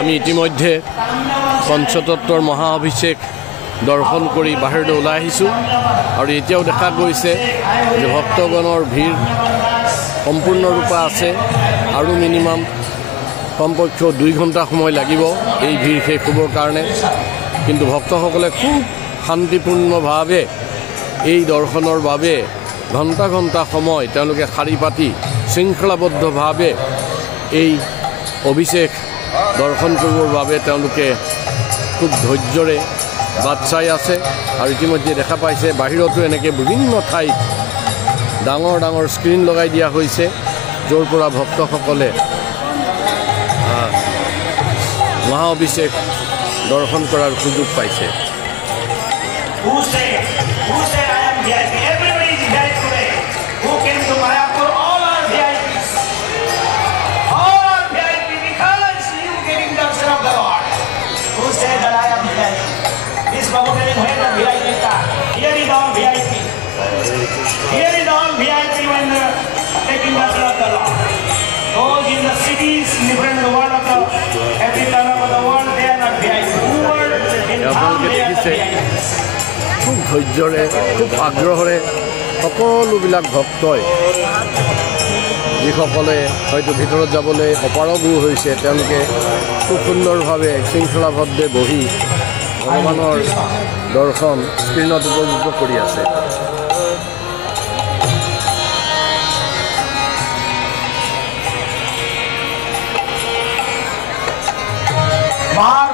আমি ইতিমধ্যে পঞ্চতত্বৰ মহা অভিষেক দৰ্শন কৰি বাহিৰলৈ ওলাই আহিছোঁ আৰু এতিয়াও দেখা গৈছে যে ভক্তগণৰ ভিৰ সম্পূৰ্ণৰূপে আছে আৰু মিনিমাম কমপক্ষেও 2 ঘণ্টা সময় লাগিব এই ভিৰ শেষ হ'বৰ কাৰণে। কিন্তু ভক্তসকলে খুব শান্তিপূৰ্ণভাৱে এই দৰ্শনৰ বাবে ঘণ্টা ঘণ্টা সময় তেওঁলোকে শাৰী পাতি শৃংখলাবদ্ধভাৱে এই অভিষেক দৰ্শন কৰিবৰ বাবে তেওঁলোকে খুব ধৈৰ্যৰে বাট চাই আছে। আৰু ইতিমধ্যে দেখা পাইছে বাহিৰতো এনেকৈ বিভিন্ন ঠাইত ডাঙৰ ডাঙৰ স্ক্ৰীণ লগাই দিয়া হৈছে য'ৰ পৰা ভক্তসকলে মহা অভিষেক দৰ্শন কৰাৰ সুযোগ পাইছে। Here is all VIP when taking the Lord. Those in the cities, different world of the every corner of the world, they are not VIP. In town, they are VIP. খুব ধৈৰ্যৰে খুব আগ্ৰহেৰে সকলোবিলাক ভক্তই যিসকলে হয়তো ভিতৰত যাবলৈ অপাৰগো হৈছে তেওঁলোকে খুব সুন্দৰভাৱে শৃংখলাবদ্ধে বহি ভগৱানৰ দৰ্শন স্ক্ৰীণত উপভোগ কৰি আছে। Mark